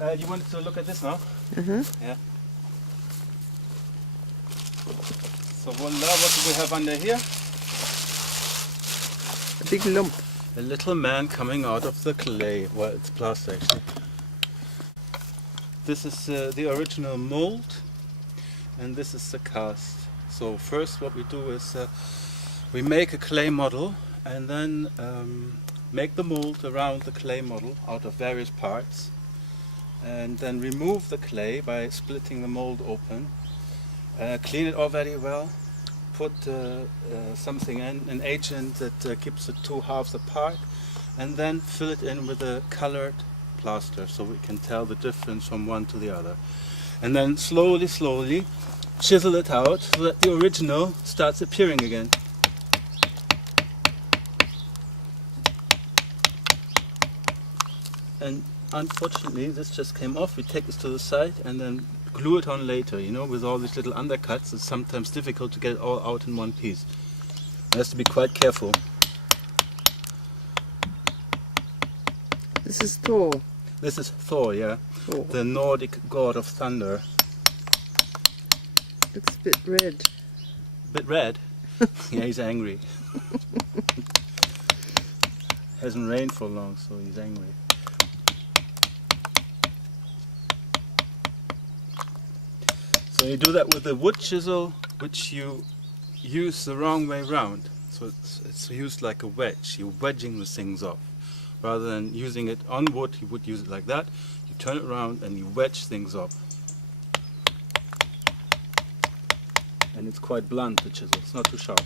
You want to look at this now? Yeah. So voila, what do we have under here? A big lump. A little man coming out of the clay. Well, it's plaster actually. This is the original mold, and this is the cast. So first what we do is we make a clay model, and then make the mold around the clay model out of various parts, and then remove the clay by splitting the mold open, clean it all very well, put something in, an agent that keeps the two halves apart, and then fill it in with a colored plaster so we can tell the difference from one to the other. And then slowly chisel it out so that the original starts appearing again. And unfortunately this just came off. We take this to the side and then glue it on later. You know, with all these little undercuts it's sometimes difficult to get it all out in one piece. It has to be quite careful. This is Thor. This is Thor, yeah. Thor. The Nordic god of thunder. Looks a bit red. Bit red? Yeah, he's angry. Hasn't rained for long, so he's angry. So you do that with a wood chisel, which you use the wrong way round. So it's used like a wedge. You're wedging the things off. Rather than using it on wood, you would use it like that. You turn it around and you wedge things off. And it's quite blunt, the chisel. It's not too sharp.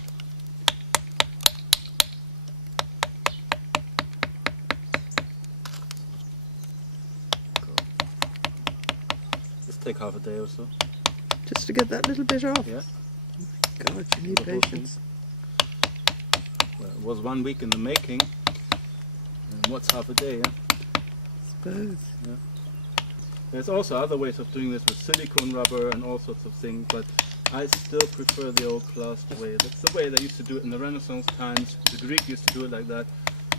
This take half a day or so. Just to get that little bit off? Yeah. Oh my God, you need patience. Well, it was 1 week in the making. And what's half a day, yeah? I suppose. Yeah. There's also other ways of doing this with silicone rubber and all sorts of things, but I still prefer the old plaster way. That's the way they used to do it in the Renaissance times. The Greek used to do it like that.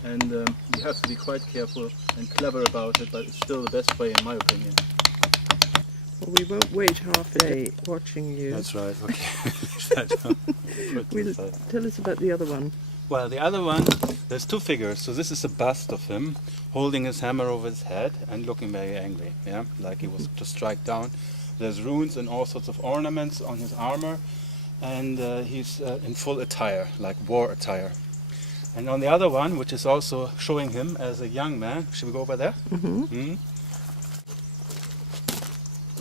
And you have to be quite careful and clever about it, but it's still the best way in my opinion. Well, we won't wait half a day watching you. That's right, okay. Tell us about the other one. Well, the other one, there's two figures. So this is a bust of him holding his hammer over his head and looking very angry, yeah, like he was to strike down. There's runes and all sorts of ornaments on his armor, and he's in full attire, like war attire. And on the other one, which is also showing him as a young man, should we go over there? Mm-hmm.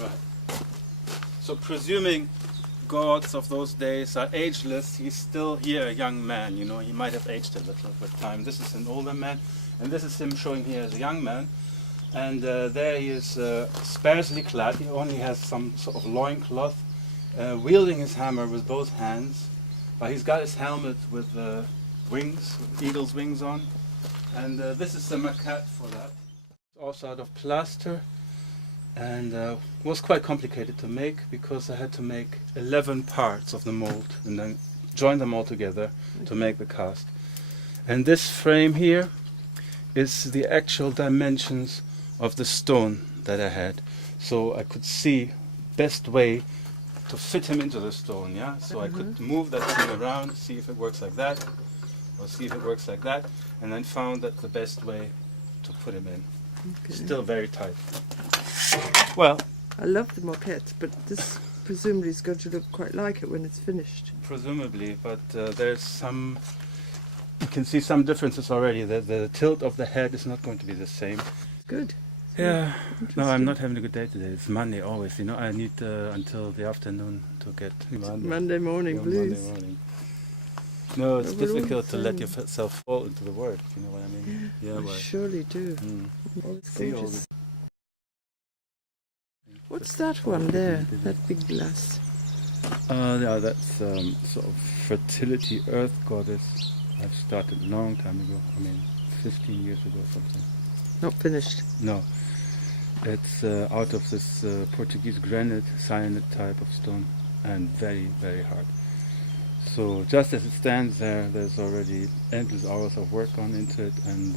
Right. So presuming gods of those days are ageless, he's still here a young man, you know, he might have aged a little with time. This is an older man, and this is him showing here as a young man. And there he is sparsely clad, he only has some sort of loincloth, wielding his hammer with both hands. But he's got his helmet with wings, with eagle's wings on. And this is the maquette for that. Also out of plaster, and was quite complicated to make because I had to make 11 parts of the mold and then join them all together to make the cast. And this frame here is the actual dimensions of the stone that I had, so I could see best way to fit him into the stone, yeah? So I could move that thing around, see if it works like that, or see if it works like that, and then found that the best way to put him in. Okay. Still very tight. Well, I love the moquette, but this presumably is going to look quite like it when it's finished. Presumably, but there's some, you can see some differences already. The tilt of the head is not going to be the same. Good. Yeah, no, I'm not having a good day today. It's Monday always, you know. I need until the afternoon to get Monday morning blues. Monday morning. No, it's difficult to let yourself fall into the word, if you know what I mean. Yeah, I surely do. What's that one there, that big glass? Yeah, that's sort of fertility earth goddess. I've started a long time ago, 15 years ago or something. Not finished? No. It's out of this Portuguese granite, cyanide type of stone, and very, very hard. So just as it stands there, there's already endless hours of work gone into it, and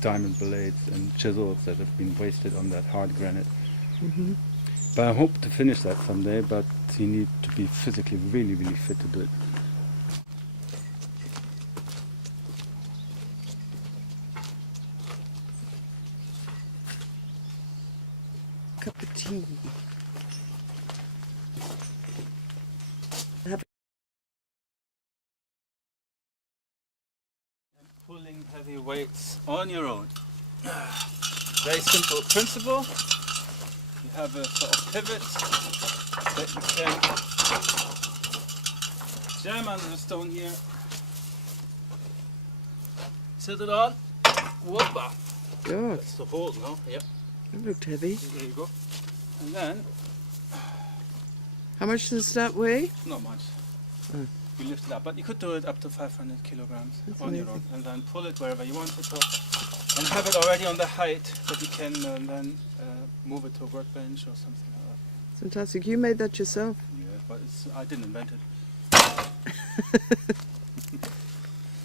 diamond blades and chisels that have been wasted on that hard granite. Hmm. But I hope to finish that someday, but you need to be physically really, really fit to do it. Cup of tea. Pulling heavy weights on your own. Very simple principle. You have a sort of pivot that you can jam under the stone here. Sit it on. Whoopa. God, That's the hold now. Yep. that looked heavy. There you go. And then, How much does that weigh? not much. Oh. You lift it up, but you could do it up to 500 kilograms That's on your amazing. own, and then pull it wherever you want it to, and have it already on the height that you can then move it to a workbench or something like Fantastic. You made that yourself. that. Yeah, but I didn't invent it.